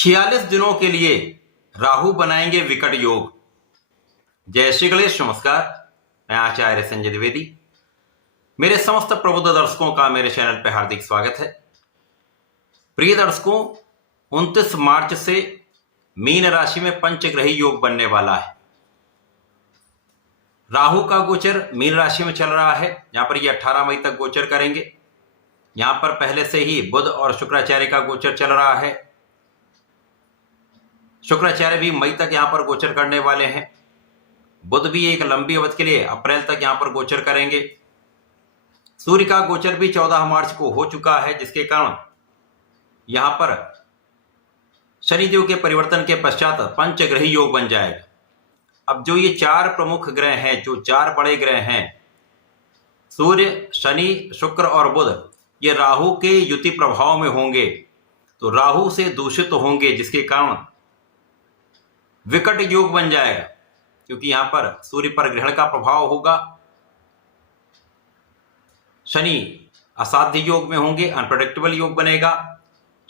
46 दिनों के लिए राहु बनाएंगे विकट योग। जय श्री गणेश, नमस्कार। मैं आचार्य संजय द्विवेदी। मेरे समस्त प्रबुद्ध दर्शकों का मेरे चैनल पर हार्दिक स्वागत है। प्रिय दर्शकों, 29 मार्च से मीन राशि में पंचग्रही योग बनने वाला है। राहु का गोचर मीन राशि में चल रहा है। यहां पर ये 18 मई तक गोचर करेंगे। यहां पर पहले से ही बुध और शुक्राचार्य का गोचर चल रहा है। शुक्राचार्य भी मई तक यहां पर गोचर करने वाले हैं। बुध भी एक लंबी अवधि के लिए अप्रैल तक यहां पर गोचर करेंगे। सूर्य का गोचर भी 14 मार्च को हो चुका है, जिसके कारण यहां पर शनिदेव के परिवर्तन के पश्चात पंचग्रही योग बन जाएगा। अब जो ये 4 प्रमुख ग्रह हैं, जो 4 बड़े ग्रह हैं, सूर्य, शनि, शुक्र और बुध, ये राहु के युति प्रभाव में होंगे, तो राहु से दूषित होंगे, जिसके कारण विकट योग बन जाएगा। क्योंकि यहां पर सूर्य पर ग्रहण का प्रभाव होगा, शनि असाध्य योग में होंगे, अनप्रेडिक्टेबल योग बनेगा,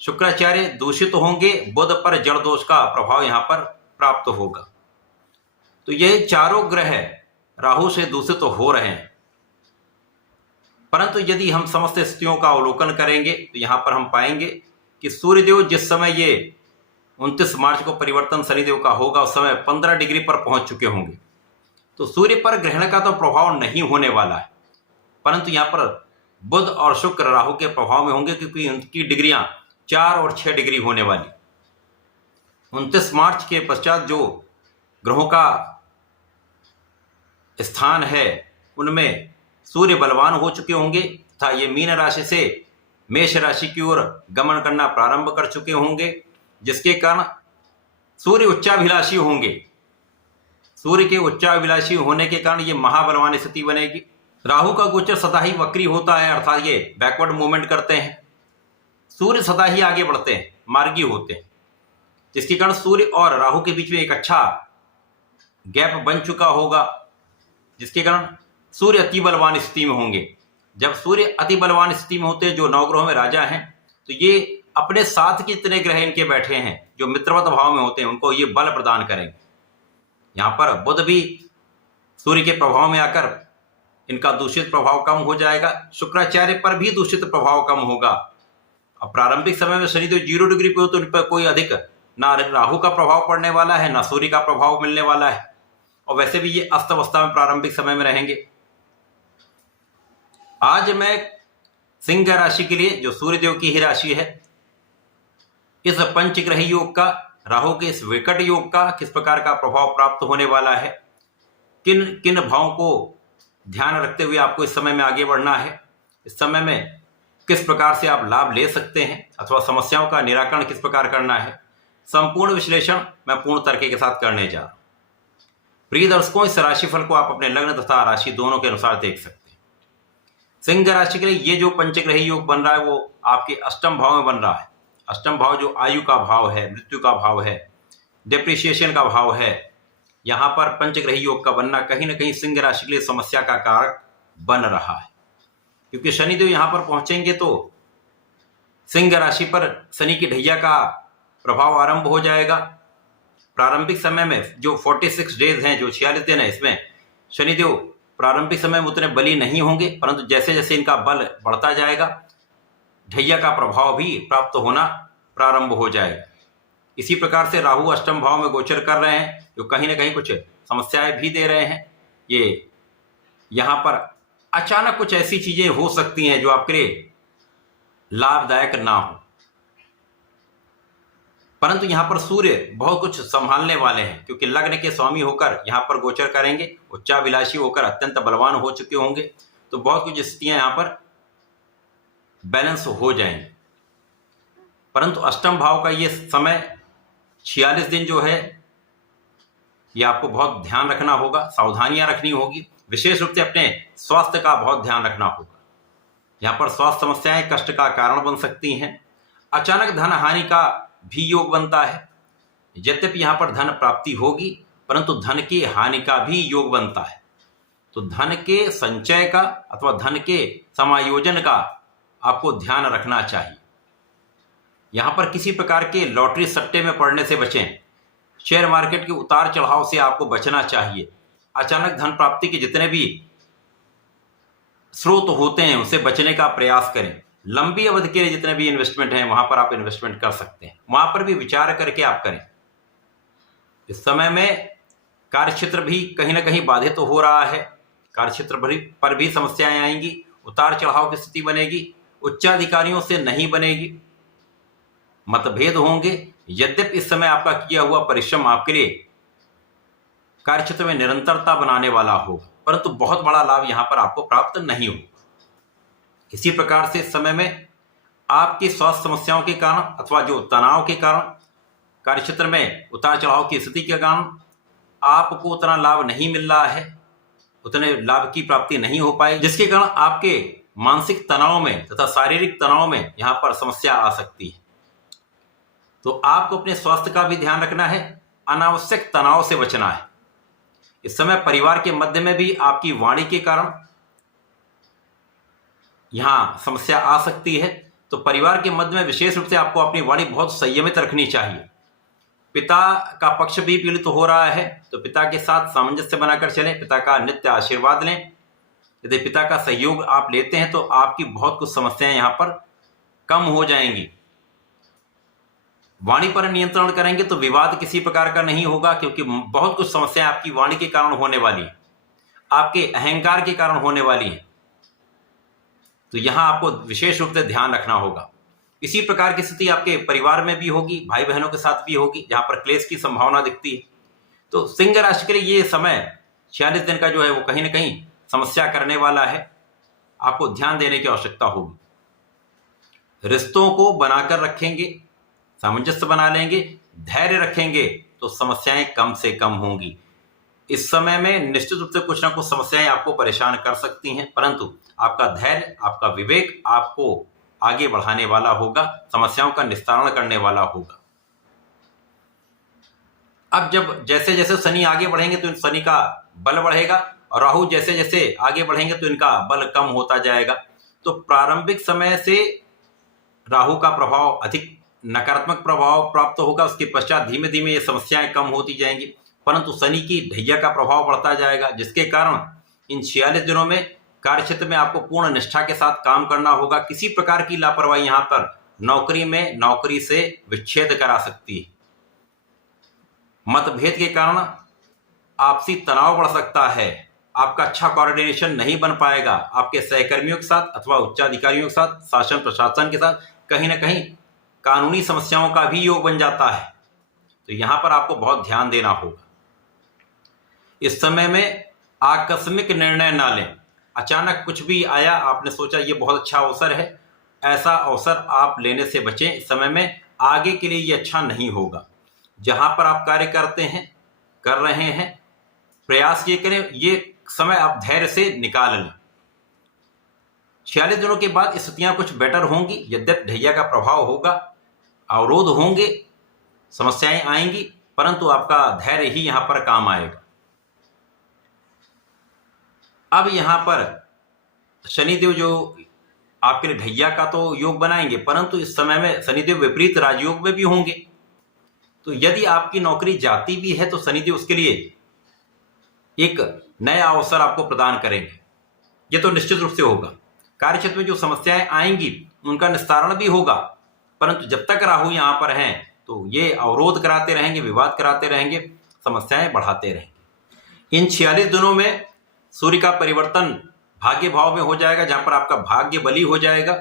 शुक्राचार्य दूषित होंगे, बुध पर जड़ दोष का प्रभाव यहां पर प्राप्त होगा। तो ये चारों ग्रह राहु से दूषित हो रहे हैं। परंतु यदि हम समस्त स्थितियों का अवलोकन करेंगे तो यहां पर हम पाएंगे कि सूर्यदेव जिस समय ये 29 मार्च को परिवर्तन शनिदेव का होगा, उस समय 15 डिग्री पर पहुंच चुके होंगे। तो सूर्य पर ग्रहण का तो प्रभाव नहीं होने वाला है, परंतु यहां पर बुध और शुक्र राहु के प्रभाव में होंगे, क्योंकि उनकी डिग्रियां 4 और 6 डिग्री होने वाली। 29 मार्च के पश्चात जो ग्रहों का स्थान है, उनमें सूर्य बलवान हो चुके होंगे तथा ये मीन राशि से मेष राशि की ओर गमन करना प्रारंभ कर चुके होंगे, जिसके कारण सूर्य उच्चाभिलाषी होंगे। सूर्य के उच्चाभिलाषी होने के कारण ये महाबलवान स्थिति बनेगी। राहु का गोचर सदा ही वक्री होता है, अर्थात ये बैकवर्ड मूवमेंट करते हैं। सूर्य सदा ही आगे बढ़ते हैं, मार्गी होते हैं, जिसके कारण सूर्य और राहु के बीच में एक अच्छा गैप बन चुका होगा, जिसके कारण सूर्य अति बलवान स्थिति में होंगे। जब सूर्य अति बलवान स्थिति में होते हैं, जो 9 ग्रहों में राजा हैं, तो ये अपने साथ के जितने ग्रह इनके बैठे हैं, जो मित्रवत भाव में होते हैं, उनको ये बल प्रदान करेंगे। यहां पर बुध भी सूर्य के प्रभाव में आकर इनका दूषित प्रभाव कम हो जाएगा। शुक्राचार्य पर भी दूषित प्रभाव कम होगा। अब प्रारंभिक समय में शनिदेव 0 डिग्री पे हो तो इन पर कोई अधिक ना राहु का प्रभाव पड़ने वाला है, ना सूर्य का प्रभाव मिलने वाला है, और वैसे भी ये अस्त अवस्था में प्रारंभिक समय में रहेंगे। आज मैं सिंह राशि के लिए, जो सूर्यदेव की ही राशि है, इस पंचग्रही योग का, राहु के इस विकट योग का किस प्रकार का प्रभाव प्राप्त होने वाला है, किन किन भावों को ध्यान रखते हुए आपको इस समय में आगे बढ़ना है, इस समय में किस प्रकार से आप लाभ ले सकते हैं अथवा समस्याओं का निराकरण किस प्रकार करना है, संपूर्ण विश्लेषण मैं पूर्ण तरीके के साथ करने जा रहा हूं। प्रिय दर्शकों, इस राशिफल को आप अपने लग्न तथा राशि दोनों के अनुसार देख सकते हैं। सिंह राशि के लिए ये जो पंचग्रही योग बन रहा है, वो आपके अष्टम भाव में बन रहा है। अष्टम भाव जो आयु का भाव है, मृत्यु का भाव है, डिप्रिसिएशन का भाव है, यहां पर पंचग्रही योग का बनना कहीं ना कहीं सिंह राशि के लिए समस्या का कारक बन रहा है। क्योंकि शनिदेव यहां पर पहुंचेंगे तो सिंह राशि पर शनि की ढैया का प्रभाव आरंभ हो जाएगा। प्रारंभिक समय में जो 46 डेज हैं, जो 46 दिन है, इसमें शनिदेव प्रारंभिक समय में उतने बली नहीं होंगे, परंतु जैसे जैसे इनका बल बढ़ता जाएगा, ढैया का प्रभाव भी प्राप्त होना प्रारंभ हो जाएगा। इसी प्रकार से राहु अष्टम भाव में गोचर कर रहे हैं, जो कहीं ना कहीं कुछ समस्याएं भी दे रहे हैं। ये यहां पर अचानक कुछ ऐसी चीजें हो सकती हैं जो आपके लिए लाभदायक ना हो, परंतु यहां पर सूर्य बहुत कुछ संभालने वाले हैं, क्योंकि लग्न के स्वामी होकर यहां पर गोचर करेंगे, उच्चाभिलाषी होकर अत्यंत बलवान हो चुके होंगे, तो बहुत कुछ स्थितियां यहां पर बैलेंस हो जाएंगे। परंतु अष्टम भाव का ये समय 46 दिन जो है, ये आपको बहुत ध्यान रखना होगा, सावधानियां रखनी होगी। विशेष रूप से अपने स्वास्थ्य का बहुत ध्यान रखना होगा। यहां पर स्वास्थ्य समस्याएं कष्ट का कारण बन सकती हैं। अचानक धन हानि का भी योग बनता है। यद्यपि यहां पर धन प्राप्ति होगी, परंतु धन की हानि का भी योग बनता है। तो धन के संचय का अथवा धन के समायोजन का आपको ध्यान रखना चाहिए। यहां पर किसी प्रकार के लॉटरी सट्टे में पड़ने से बचें। शेयर मार्केट के उतार चढ़ाव से आपको बचना चाहिए। अचानक धन प्राप्ति के जितने भी स्रोत होते हैं उससे बचने का प्रयास करें। लंबी अवधि के लिए जितने भी इन्वेस्टमेंट हैं वहां पर आप इन्वेस्टमेंट कर सकते हैं, वहां पर भी विचार करके आप करें। इस समय में कार्यक्षेत्र भी कहीं ना कहीं बाधित तो हो रहा है, कार्यक्षेत्र पर भी समस्याएं आएंगी, उतार चढ़ाव की स्थिति बनेगी, उच्चाधिकारियों से नहीं बनेगी, मतभेद होंगे। यद्यपि इस समय आपका किया हुआ परिश्रम आपके लिए कार्यक्षेत्र में निरंतरता बनाने वाला होगा, परंतु बहुत बड़ा लाभ यहां पर आपको प्राप्त नहीं होगा। इसी प्रकार से इस समय में आपकी स्वास्थ्य समस्याओं के कारण अथवा जो तनाव के कारण कार्यक्षेत्र में उतार चढ़ाव की स्थिति के कारण आपको उतना लाभ नहीं मिल रहा है, उतने लाभ की प्राप्ति नहीं हो पाई, जिसके कारण आपके मानसिक तनाव में तथा शारीरिक तनाव में यहां पर समस्या आ सकती है। तो आपको अपने स्वास्थ्य का भी ध्यान रखना है, अनावश्यक तनाव से बचना है। इस समय परिवार के मध्य में भी आपकी वाणी के कारण यहां समस्या आ सकती है, तो परिवार के मध्य में विशेष रूप से आपको अपनी वाणी बहुत संयमित रखनी चाहिए। पिता का पक्ष भी पीड़ित हो रहा है तो पिता के साथ सामंजस्य बनाकर चलें, पिता का नित्य आशीर्वाद लें। यदि पिता का सहयोग आप लेते हैं तो आपकी बहुत कुछ समस्याएं यहां पर कम हो जाएंगी। वाणी पर नियंत्रण करेंगे तो विवाद किसी प्रकार का नहीं होगा, क्योंकि बहुत कुछ समस्याएं आपकी वाणी के कारण होने वाली है, आपके अहंकार के कारण होने वाली है। तो यहां आपको विशेष रूप से ध्यान रखना होगा। इसी प्रकार की स्थिति आपके परिवार में भी होगी, भाई बहनों के साथ भी होगी, जहां पर क्लेश की संभावना दिखती है। तो सिंह राशि के लिए ये समय 46 दिन का जो है वो कहीं ना कहीं समस्या करने वाला है, आपको ध्यान देने की आवश्यकता होगी। रिश्तों को बनाकर रखेंगे, सामंजस्य बना लेंगे, धैर्य रखेंगे तो समस्याएं कम से कम होंगी। इस समय में निश्चित रूप से कुछ ना कुछ समस्याएं आपको परेशान कर सकती हैं, परंतु आपका धैर्य, आपका विवेक आपको आगे बढ़ाने वाला होगा, समस्याओं का निस्तारण करने वाला होगा। अब जब जैसे जैसे शनि आगे बढ़ेंगे तो शनि का बल बढ़ेगा, और राहु जैसे जैसे आगे बढ़ेंगे तो इनका बल कम होता जाएगा। तो प्रारंभिक समय से राहु का प्रभाव अधिक नकारात्मक प्रभाव प्राप्त होगा, उसके पश्चात धीमे धीमे ये समस्याएं कम होती जाएंगी, परंतु शनि की ढैया का प्रभाव बढ़ता जाएगा, जिसके कारण इन 46 दिनों में कार्यक्षेत्र में आपको पूर्ण निष्ठा के साथ काम करना होगा। किसी प्रकार की लापरवाही यहां पर नौकरी में नौकरी से विच्छेद करा सकती है। मतभेद के कारण आपसी तनाव बढ़ सकता है, आपका अच्छा कोऑर्डिनेशन नहीं बन पाएगा, आपके सहकर्मियों के साथ अथवा उच्चाधिकारियों के साथ, शासन प्रशासन के साथ कहीं ना कहीं कानूनी समस्याओं का भी योग बन जाता है। तो यहां पर आपको बहुत ध्यान देना होगा। इस समय में आकस्मिक निर्णय ना लें। अचानक कुछ भी आया, आपने सोचा ये बहुत अच्छा अवसर है, ऐसा अवसर आप लेने से बचें। इस समय में आगे के लिए ये अच्छा नहीं होगा। जहां पर आप कार्य करते हैं, कर रहे हैं, प्रयास ये करें, ये समय आप धैर्य से निकाल लें। 46 दिनों के बाद स्थितियां कुछ बेटर होंगी, यद्यपि ढैया का प्रभाव होगा, अवरोध होंगे, समस्याएं आएंगी, परंतु आपका धैर्य ही यहां पर काम आएगा। अब यहां पर शनिदेव जो आपके लिए ढैया का तो योग बनाएंगे, परंतु इस समय में शनिदेव विपरीत राजयोग में भी होंगे। तो यदि आपकी नौकरी जाती भी है तो शनिदेव उसके लिए एक नया अवसर आपको प्रदान करेंगे, ये तो निश्चित रूप से होगा। कार्यक्षेत्र में जो समस्याएं आएंगी उनका निस्तारण भी होगा, परंतु जब तक राहु यहां पर हैं तो ये अवरोध कराते रहेंगे, विवाद कराते रहेंगे, समस्याएं बढ़ाते रहेंगे। इन 46 दिनों में सूर्य का परिवर्तन भाग्य भाव में हो जाएगा, जहां पर आपका भाग्य बली हो जाएगा,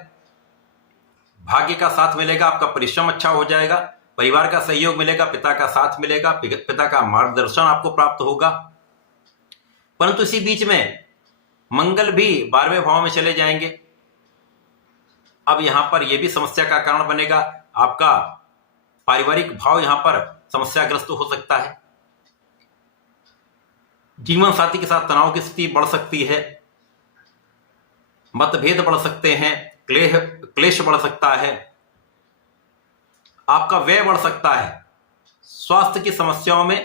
भाग्य का साथ मिलेगा, आपका परिश्रम अच्छा हो जाएगा, परिवार का सहयोग मिलेगा, पिता का साथ मिलेगा, पिता का मार्गदर्शन आपको प्राप्त होगा। परंतु इसी बीच में मंगल भी 12वें भाव में चले जाएंगे। अब यहां पर यह भी समस्या का कारण बनेगा, आपका पारिवारिक भाव यहां पर समस्याग्रस्त हो सकता है, जीवन साथी के साथ तनाव की स्थिति बढ़ सकती है, मतभेद बढ़ सकते हैं, क्लेश बढ़ सकता है, आपका व्यय बढ़ सकता है, स्वास्थ्य की समस्याओं में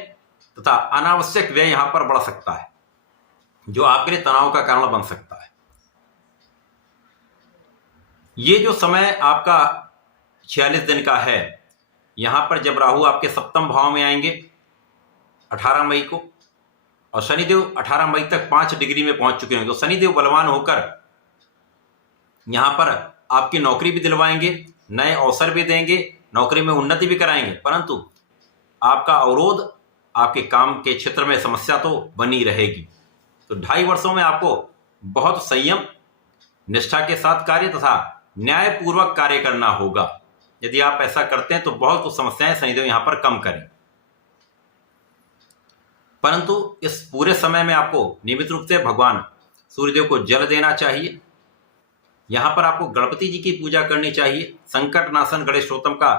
तथा अनावश्यक व्यय यहां पर बढ़ सकता है, जो आपके लिए तनाव का कारण बन सकता है। ये जो समय आपका 46 दिन का है। यहां पर जब राहु आपके सप्तम भाव में आएंगे 18 मई को, और शनिदेव 18 मई तक 5 डिग्री में पहुंच चुके हैं, तो शनिदेव बलवान होकर यहां पर आपकी नौकरी भी दिलवाएंगे, नए अवसर भी देंगे, नौकरी में उन्नति भी कराएंगे, परंतु आपका अवरोध, आपके काम के क्षेत्र में समस्या तो बनी रहेगी। तो 2.5 वर्षों में आपको बहुत संयम, निष्ठा के साथ कार्य तथा न्यायपूर्वक कार्य करना होगा। यदि आप ऐसा करते हैं तो बहुत कुछ समस्याएं शनिदेव यहां पर कम करें। परंतु इस पूरे समय में आपको नियमित रूप से भगवान सूर्यदेव को जल देना चाहिए। यहां पर आपको गणपति जी की पूजा करनी चाहिए। संकट नाशन गणेश स्तोत्रम का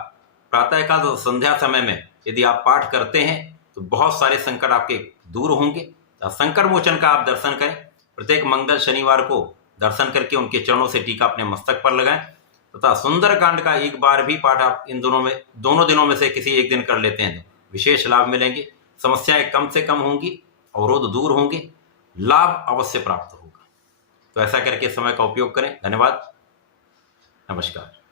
प्रातःकाल और संध्या समय में यदि आप पाठ करते हैं तो बहुत सारे संकट आपके दूर होंगे। संकट मोचन का आप दर्शन करें। प्रत्येक मंगल शनिवार को दर्शन करके उनके चरणों से टीका अपने मस्तक पर लगाएं तथा सुंदरकांड का एक बार भी पाठ आप इन दोनों दिनों में से किसी एक दिन कर लेते हैं तो विशेष लाभ मिलेंगे। समस्याएं कम से कम होंगी, अवरोध दूर होंगे, लाभ अवश्य प्राप्त होगा। तो ऐसा करके समय का उपयोग करें। धन्यवाद, नमस्कार।